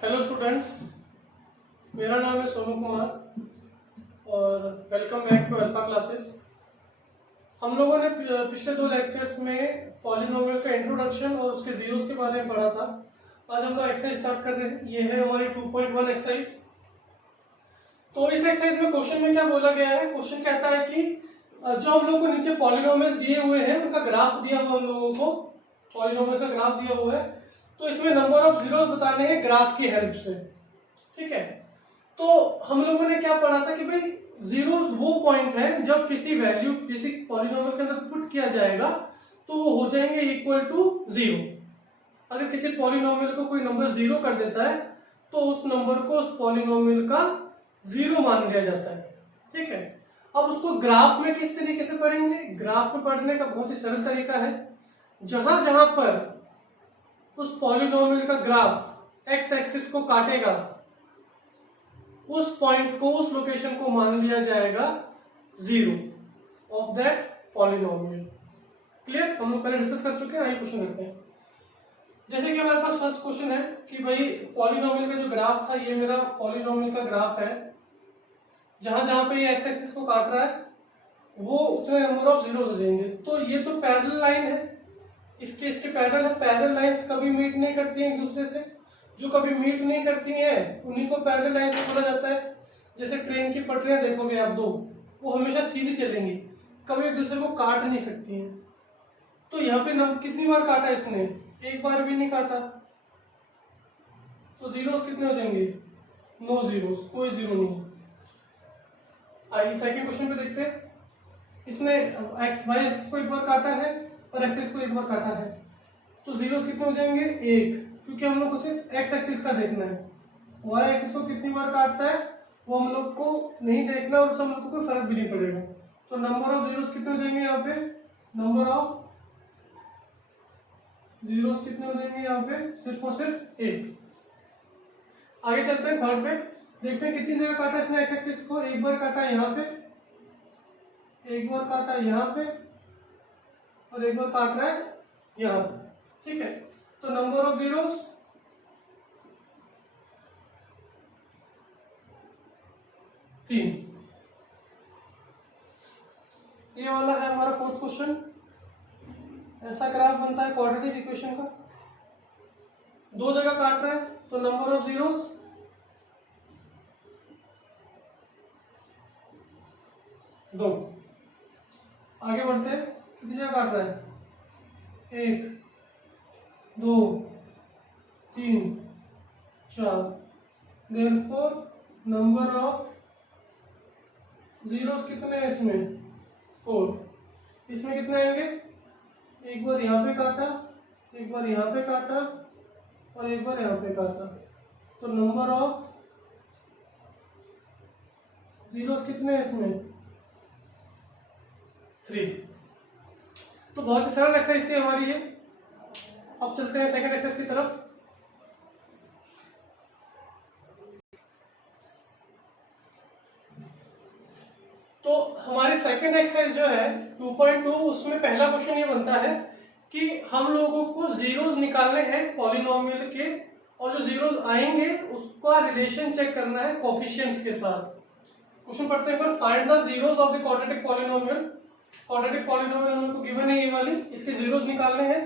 Hello students, मेरा नाम है सोनू कुमार और welcome back to Alpha Classes. हम लोगों ने पिछले दो लेक्चर्स में पॉलिनोमियल का इंट्रोडक्शन और उसके जीरोस के बारे में पढ़ा था। आज हम लोग एक्सरसाइज स्टार्ट कर रहे हैं। ये है हमारी 2.1 एक्सरसाइज। तो इस एक्सरसाइज में क्वेश्चन में क्या बोला गया है, क्वेश्चन कहता है कि जो हम लोग को नीचे पॉलिनोमियल्स दिए हुए हैं उनका ग्राफ दिया हुआ हम लोगों को, पॉलिनोमियल्स का ग्राफ दिया हुआ है, तो इसमें नंबर ऑफ जीरो बताने हैं ग्राफ की हेल्प से। ठीक है, तो हम लोगों ने क्या पढ़ा था कि भाई जीरोस वो पॉइंट है जब किसी वैल्यू किसी पॉलिनोमियल के अंदर पुट किया जाएगा तो वो हो जाएंगे इक्वल टू जीरो। अगर किसी पॉलिनोमियल को कोई नंबर जीरो कर देता है तो उस नंबर को उस पॉलिनोमियल का जीरो मान लिया जाता है। ठीक है, अब उसको ग्राफ में किस तरीके से पढ़ेंगे? ग्राफ में पढ़ने का बहुत ही सरल तरीका है। जहां जहां पर उस पॉलिनोमियल का ग्राफ एक्स एक्सिस को काटेगा उस पॉइंट को, उस लोकेशन को मान लिया जाएगा zero of that polynomial. Clear? हम लोग पहले डिस्कस कर चुके हैं। आइए क्वेश्चन करते हैं। जैसे कि हमारे पास फर्स्ट क्वेश्चन है कि भाई पॉलिनोमियल का जो ग्राफ था, ये मेरा पॉलिनोमियल का ग्राफ है। जहां जहां पे ये एक्स एक्सिस को काट रहा है वो उतने नंबर ऑफ जीरो हो जाएंगे। तो ये तो पैरेलल लाइन है, इसके पैरेलल है। पैरेलल लाइंस कभी मीट नहीं करती हैं एक दूसरे से। जो कभी मीट नहीं करती हैं उन्हीं को पैरेलल लाइन से बोला जाता है। जैसे ट्रेन की पटरियां देखोगे आप दो, वो हमेशा सीधी चलेंगी, कभी एक दूसरे को काट नहीं सकती हैं। तो यहाँ पे कितनी बार काटा इसने? एक बार भी नहीं काटा। तो जीरोस कितने हो जाएंगे? नो जीरोस, कोई जीरो नहीं। आइए सेकंड क्वेश्चन पे देखते हैं। इसने एक्स वाई एक्सिस को एक बार काटा है और एक्सिस को एक बार काटा है, तो जीरोस कितने हो जाएंगे? एक, क्योंकि हम लोग को सिर्फ एक्स एक्सिस का देखना है। वाई एक्सिस को कितनी बार काटता है वो हम लोग को नहीं देखना और उससे हम लोग को कोई फर्क भी नहीं पड़ेगा। तो नंबर ऑफ जीरोस कितने हो जाएंगे यहाँ पे? नंबर ऑफ जीरोस कितने हो जाएंगे यहाँ पे? सिर्फ और सिर्फ एक। आगे चलते हैं थर्ड पे, देखते हैं कितनी जगह काटा इसने एक्स एक्सिस को। एक बार काटा यहाँ पे, एक बार काटा यहाँ पे और एक बार काट रहा है यहाँ पे। ठीक है, तो नंबर ऑफ जीरोस तीन। ये वाला है हमारा फोर्थ क्वेश्चन। ऐसा ग्राफ बनता है क्वाड्रेटिक इक्वेशन का। दो जगह काट रहा है तो नंबर ऑफ जीरोस दो। आगे बढ़ते हैं, कितनी जगह काट रहा है? एक, दो, तीन, चार। देयरफॉर नंबर ऑफ जीरोस कितने हैं इसमें? 4। इसमें कितने आएंगे? एक बार यहाँ पे काटा, एक बार यहाँ पे काटा और एक बार यहाँ पे काटा, तो नंबर ऑफ जीरोस कितने हैं इसमें? 3। तो बहुत ही सरल एक्सरसाइज थी हमारी ये। अब चलते हैं सेकंड एक्सरसाइज की तरफ। तो हमारी सेकंड एक्सरसाइज जो है 2.2, उसमें पहला क्वेश्चन ये बनता है कि हम लोगों को जीरोस निकालने हैं पॉलिनोमियल के, और जो जीरोस आएंगे उसका रिलेशन चेक करना है कोफिशिएंट्स के साथ। क्वेश्चन पढ़ते हैं, find the zeros of the quadratic polynomial. Quadratic polynomial हम लोग को गिवन है ये वाली, इसके जीरोस निकालने हैं।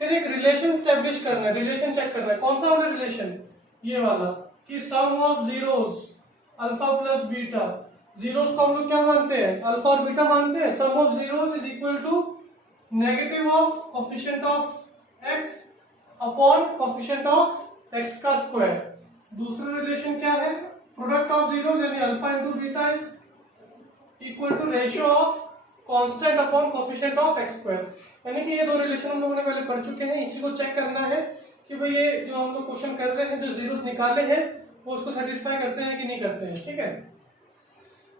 फिर एक रिलेशन स्टैब्लिश करना है, रिलेशन चेक करना है। कौन सा वाला रिलेशन? ये वाला, कि sum of zeros alpha plus beta. Zeros को हम लोग क्या मानते हैं? अल्फा और बीटा मानते हैं। Sum of zeros is equal to negative of coefficient of x upon coefficient of x का स्क्वायर। दूसरा रिलेशन क्या है? प्रोडक्ट ऑफ जीरोस यानी alpha into beta is equal to ratio of constant upon coefficient of x square. यानी कि ये दो relation हम लोगों ने पहले पढ़ चुके हैं। इसी को चेक करना है कि भाई ये जो हम लोग क्वेश्चन कर रहे हैं, जो जीरोस निकाले हैं वो उसको सेटिस्फाई करते हैं कि नहीं करते हैं। ठीक है,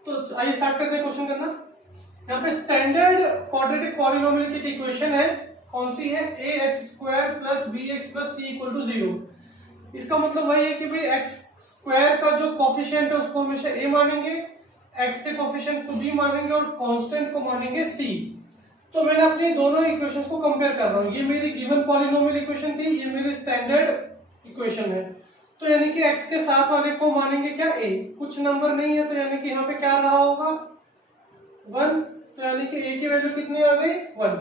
तो आइए स्टार्ट करते हैं क्वेश्चन करना। यहाँ पे स्टैंडर्ड क्वाड्रेटिक पॉलिनोमियल की इक्वेशन है, कौन सी है? A x square plus b x plus c equal to 0। इसका मतलब वही है कि भाई एक्स स्क्वायर का जो कोफिशिएंट है उसको हमेशा ए मानेंगे, एक्स के कोफिशिएंट को बी मानेंगे और कांस्टेंट को मानेंगे सी। तो मैंने अपनी दोनों इक्वेशंस को कंपेयर कर रहा हूँ। ये मेरी गिवन पॉलिनोमियल इक्वेशन थी, ये मेरी स्टैंडर्ड इक्वेशन है। तो यानी कि x के साथ वाले को मानेंगे क्या a, कुछ नंबर नहीं है तो यानी कि यहाँ पे क्या रहा होगा 1, तो यानी कि a की वैल्यू कितनी आ गई 1।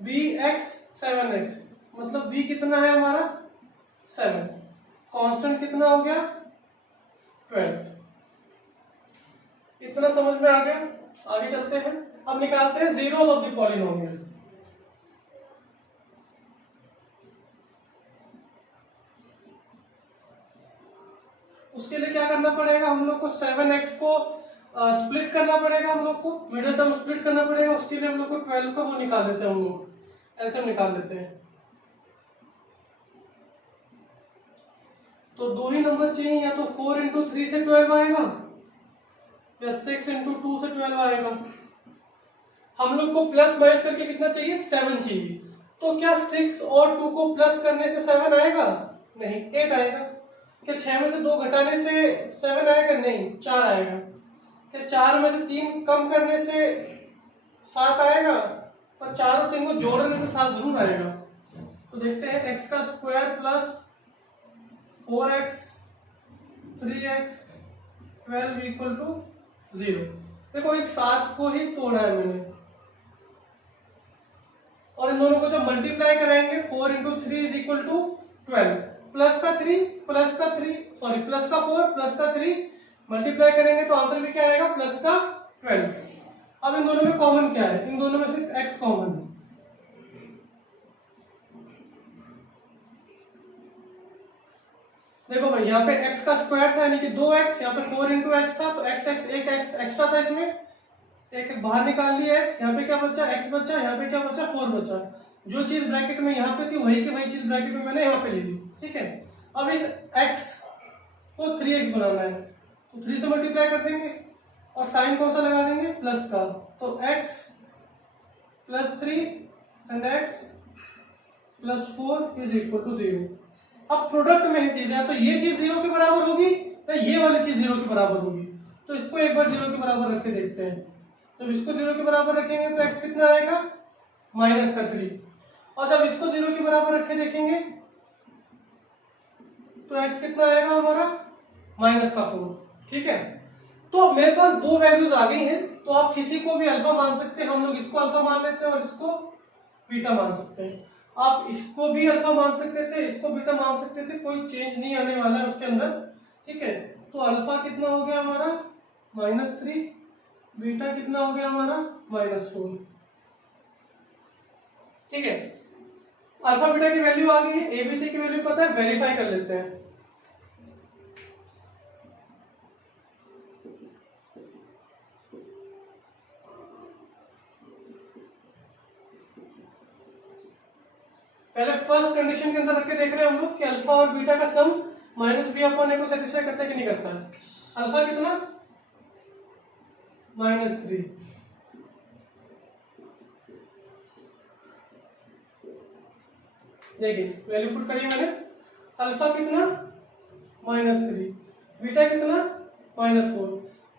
bx 7x मतलब b कितना है हमारा 7, कांस्टेंट कितना हो गया 12। इतना समझ में आ गया। आगे चलते हैं, अब निकालते हैं जीरोस ऑफ द पॉलिनोमियल। उसके लिए क्या करना पड़ेगा, हम लोग को 7x को स्प्लिट करना पड़ेगा, हम लोग को मिडिल टर्म स्प्लिट करना पड़ेगा। उसके लिए हम लोग को 12 का वो निकाल देते हैं, हम लोग ऐसे निकाल लेते हैं। तो दो ही नंबर चाहिए, या तो 4 इंटू 3 से 12 आएगा या 6 इंटू 2 से 12 आएगा। हम लोग को प्लस माइनस करके कितना चाहिए 7 चाहिए। तो क्या 6 और 2 को प्लस करने से 7 आएगा, नहीं 8 आएगा। क्या 6 में से 2 घटाने से 7 आएगा, नहीं 4 आएगा। क्या 4 में से 3 कम करने से 7 आएगा, पर 4 और 3 को जोड़ने से 7 जरूर आएगा। तो देखते हैं x का square plus 4x 3x 12 equal to 0। देखो इस 7 को ही तोड़ा है मैंने, और इन दोनों को जब मल्टीप्लाई कराएंगे 4 into 3 is equal to 12, plus का 3 प्लस का 3 सॉरी प्लस का 4 प्लस का 3 मल्टीप्लाई करेंगे तो आंसर भी क्या आएगा प्लस का 12। अब इन दोनों में कॉमन क्या है, इन दोनों में सिर्फ x कॉमन है। देखो भाई यहाँ पे x का स्क्वायर था यानी कि 2x, यहाँ पे 4 इंटू एक्स था तो x एक x एक्स्ट्रा था, इसमें एक बाहर निकाल लिया x। यहाँ पे क्या बचा x बचा, यहाँ पे क्या बचा 4 बचा। जो चीज ब्रैकेट में यहाँ पे थी वही की वही चीज ब्रैकेट में मैंने यहाँ पे ले ली, ठीक है। अब इस x को 3x बनाना है तो 3 से मल्टीप्लाई कर देंगे और साइन कौन सा लगा देंगे प्लस का, तो x plus 3 and x plus 4 is equal to 0। अब प्रोडक्ट में ही चीज है तो ये चीज 0 के बराबर होगी या ये वाली चीज 0 के बराबर होगी। तो इसको एक बार 0 के बराबर रख के देखते हैं। जब इसको 0 के बराबर रखेंगे तो x कितना आएगा माइनस का 3, और जब इसको 0 के बराबर रख के देखेंगे तो x कितना आएगा हमारा माइनस का 4, ठीक है। तो मेरे पास दो वैल्यूज आ गई हैं, तो आप किसी को भी अल्फा मान सकते हैं। हम लोग इसको अल्फा मान लेते हैं और इसको बीटा मान सकते हैं। आप इसको भी अल्फा मान सकते थे, इसको बीटा मान सकते थे, कोई चेंज नहीं आने वाला है उसके अंदर, ठीक है। तो अल्फा कितना हो गया हमारा -3, बीटा कितना हो गया हमारा -4, ठीक है। अल्फा बीटा की वैल्यू आ गई है, एबीसी की वैल्यू पता है, वेरीफाई कर लेते हैं। पहले फर्स्ट कंडीशन के अंदर रख के देख रहे हैं हम लोग कि अल्फा और बीटा का सम -b/a को सेटिस्फाई करता है कि नहीं करता है। अल्फा कितना -3, देखिए वैल्यू पुट करिए मैंने। अल्फा कितना -3, बीटा कितना -4।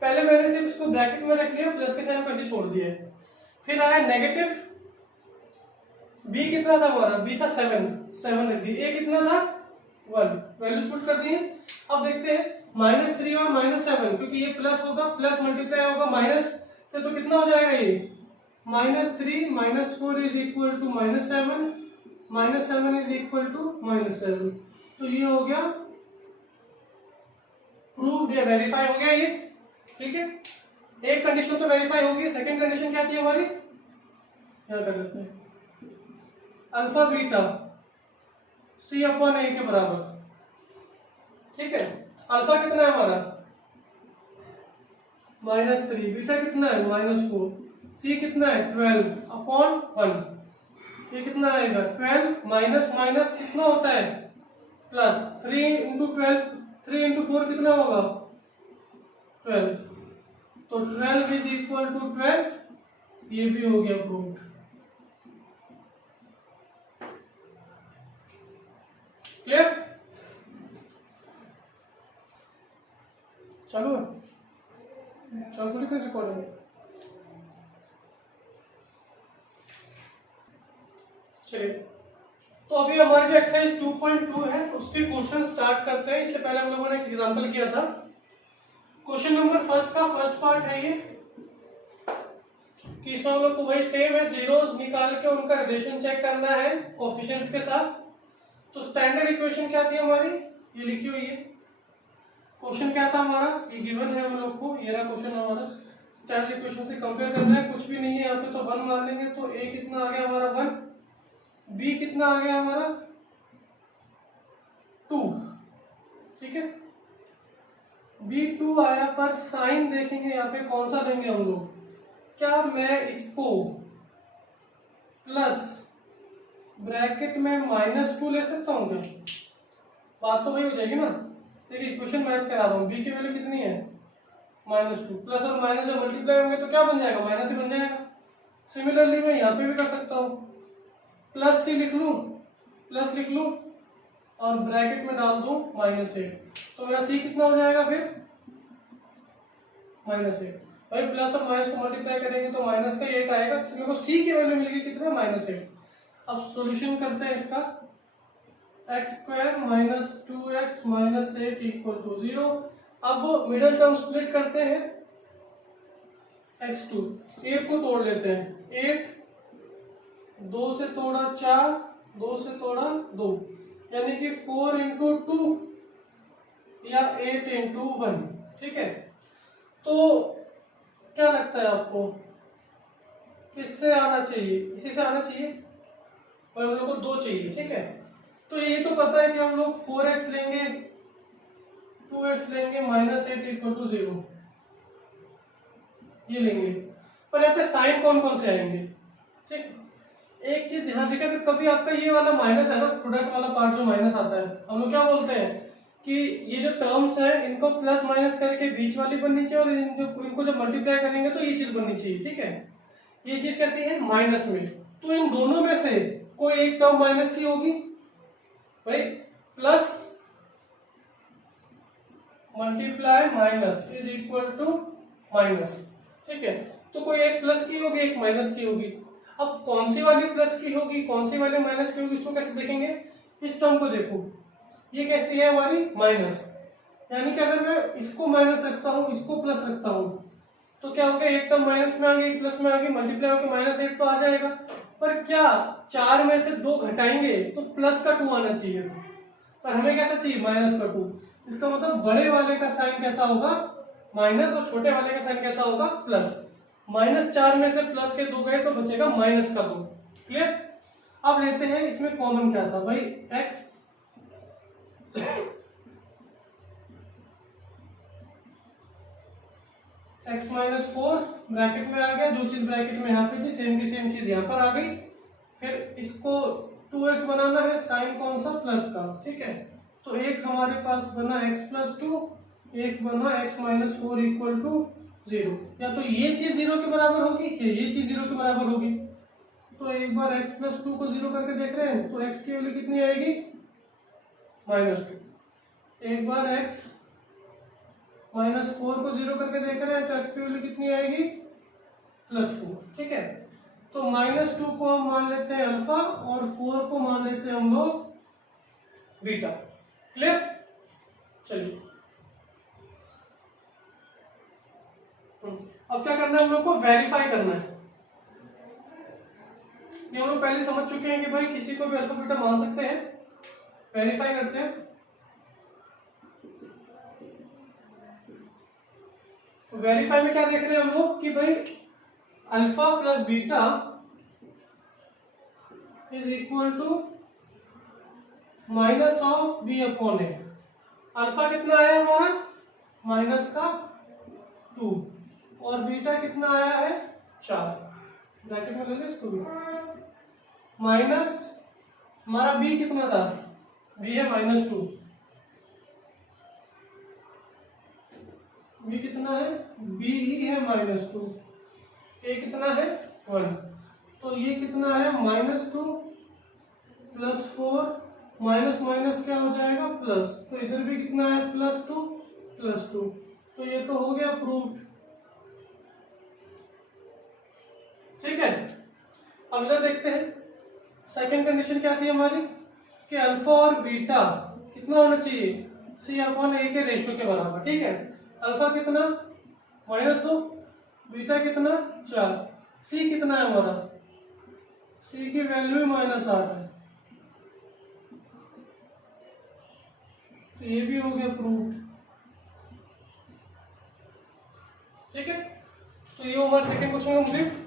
पहले मैंने सिर्फ इसको ब्रैकेट में रख लिया, प्लस के साइन को ऐसे छोड़ दिया। फिर आया नेगेटिव, b कितना था हमारा, b था 7 रख दी, a कितना था 1, वैल्यूज पुट कर दिए। अब देखते हैं -3 और -7, क्योंकि ये प्लस होगा, प्लस मल्टीप्लाई होगा माइनस से, तो कितना हो जाएगा ये -3 -4 is equal to -7, -7 is equal to -7। तो ये हो गया प्रूव्ड या वेरीफाई हो गया ये, ठीक है। एक कंडीशन तो वेरीफाई होगी, सेकंड कंडीशन क्या थी हमारी, यहाँ कर लेते हैं। अल्फा बीटा c/a के बराबर, ठीक है। अल्फा कितना है हमारा -3, बीटा कितना है -4, c कितना है 12/1, ये कितना आएगा 12 माइनस माइनस कितना होता है प्लस, 3 इंटू 12, 3 इंटू 4 कितना होगा 12, तो 12 इज इक्वल टू 12, ये भी हो गया प्रूव्ड। क्लियर, चालू है, चालू लिखकर रिकॉर्डिंग। चलिए तो अभी हमारी जो एक्सरसाइज 2.2 है उसके क्वेश्चन स्टार्ट करते हैं। इससे पहले हम लोगों ने एक एग्जांपल किया था। क्वेश्चन नंबर फर्स्ट का फर्स्ट पार्ट है ये कि इसमें हम लोग को वही सेम है, जीरोस निकाल के उनका रिलेशन चेक करना है कोएफिशिएंट्स के साथ। तो स्टैंडर्ड इक्वेशन क्या थी हमारी, ये लिखी हुई है। क्वेश्चन क्या था हमारा, ये गिवन है हम लोग को, ये रहा क्वेश्चन हमारा। स्टैंडर्ड इक्वेशन से कंपेयर करना है, कुछ भी नहीं है यहाँ पे, तो 1 मान लेंगे। तो a कितना आ गया हमारा 1, b कितना आ गया हमारा 2, ठीक है। b 2 आया पर साइन देखेंगे यहाँ पे कौन सा लेंगे हम लोग। क्या मैं इसको प्लस ब्रैकेट में -2 ले सकता हूँ क्या? बात तो वही हो जाएगी ना। देखिए इक्वेशन मैच करा रहा हूँ, b की वैल्यू कितनी है -2, प्लस और माइनस जब मल्टीप्लाई होंगे तो क्या बन जाएगा, माइनस ही बन जाएगा। सिमिलरली मैं यहाँ पे भी कर सकता हूँ, प्लस सी लिख लूँ, प्लस लिख लूँ और ब्रैकेट में डाल दूँ -8, तो मेरा सी कितना हो जाएगा फिर -8। भाई प्लस और माइनस को मल्टीप्लाई करेंगे तो माइनस का 8 आएगा, तो मेरे को सी की वैल्यू मिलेगी कितना -8। अब सॉल्यूशन करते हैं इसका, x² - 2x - 8 = 0। अब मिडिल टर्म स्प्लिट करते हैं, x2 8 को तोड़ लेते हैं, 8 2 से तोड़ा 4, 2 से तोड़ा 2, यानी कि 4 × 2 या 8 × 1, ठीक है। तो क्या लगता है आपको किससे आना चाहिए, इसी से आना चाहिए, और हम लोग को 2 चाहिए, ठीक है। तो ये तो पता है कि हम लोग 4x लेंगे, 2x लेंगे, -8 = 0 ये लेंगे। पर यहाँ पे साइन कौन कौन से आएंगे, ठीक। एक चीज ध्यान रखिए, कभी आपका ये वाला माइनस है ना, प्रोडक्ट वाला पार्ट जो माइनस आता है, हम लोग क्या बोलते हैं कि ये जो टर्म्स है इनको प्लस माइनस करके बीच वाली बननी चाहिए, और इनको जब मल्टीप्लाई करेंगे तो ये चीज बननी चाहिए, ठीक है। ये चीज कैसी है, माइनस में। तो इन दोनों में से कोई एक टर्म माइनस की होगी भाई, plus multiply minus is equal to minus, ठीक है। तो कोई एक प्लस की होगी, एक माइनस की होगी। अब कौन सी वाली प्लस की होगी, कौन सी वाली माइनस की होगी, इसको कैसे देखेंगे। इस टर्म को देखो, ये कैसी है हमारी माइनस, यानी कि अगर मैं इसको माइनस रखता हूँ, इसको प्लस रखता हूँ, तो क्या होगा, एक टर्म माइनस में आ गई, प्लस में आ गई, मल्टीप्लाई होकर -8 तो आ जाएगा। पर क्या 4 में से 2 घटाएंगे तो प्लस का 2 आना चाहिए, पर हमें कैसा चाहिए, -2। इसका मतलब बड़े वाले का साइन कैसा होगा, माइनस, और छोटे वाले का साइन कैसा होगा, प्लस। -4 में से प्लस के 2 गए तो बचेगा -2। क्लियर। अब लेते हैं इसमें कॉमन क्या था भाई, x -4 ब्रैकेट में आ गया, जो चीज ब्रैकेट में यहाँ पे थी सेम की सेम चीज यहाँ पर आ गई। फिर इसको 2x बनाना है, साइन कौन सा, प्लस का, ठीक है। तो एक हमारे पास बना x + 2, एक बना x - 4 = 0। या तो ये चीज 0 के बराबर होगी या ये चीज 0 के बराबर होगी। तो एक बार x + 2 को 0 करके देख रहे हैं, तो x की वैल्यू कितनी आएगी, -2। एक बार x -4 को 0 करके देख रहे हैं, तो x की वैल्यू कितनी आएगी, +4, ठीक है। तो -2 को हम मान लेते हैं अल्फा, और 4 को मान लेते हैं हम लोग बीटा। क्लियर। चलिए अब क्या करना है, हम लोग को वेरीफाई करना है। ये हम लोग पहले समझ चुके हैं कि भाई किसी को भी अल्फा बीटा मान सकते हैं। वेरीफाई करते हैं। तो वेरीफाई में क्या देख रहे हैं हम लोग कि भाई alpha + beta is equal to -(b/a)। Alpha कितना आया हमारा, -2, और बीटा कितना आया है 4, ब्रैकेट में ले लो इसको भी। माइनस हमारा b कितना था, b है -2, b कितना है, b ही है -2, a कितना है 1, तो ये कितना है -2 + 4, माइनस माइनस क्या हो जाएगा प्लस, तो इधर भी कितना है +2 +2, तो ये तो हो गया प्रूफ। ठीक है, अब इधर देखते हैं सेकंड कंडीशन क्या थी हमारी, कि अल्फा और बीटा कितना होना चाहिए, C/A के रेशियो के बराबर। ठीक है, अल्फा कितना -2, बीटा कितना 4, C कितना है हमारा, C की वैल्यू -8 है। तो ये भी हो गया प्रूफ। ठीक है, तो ये हमारा सेकंड क्वेश्चन कंप्लीट।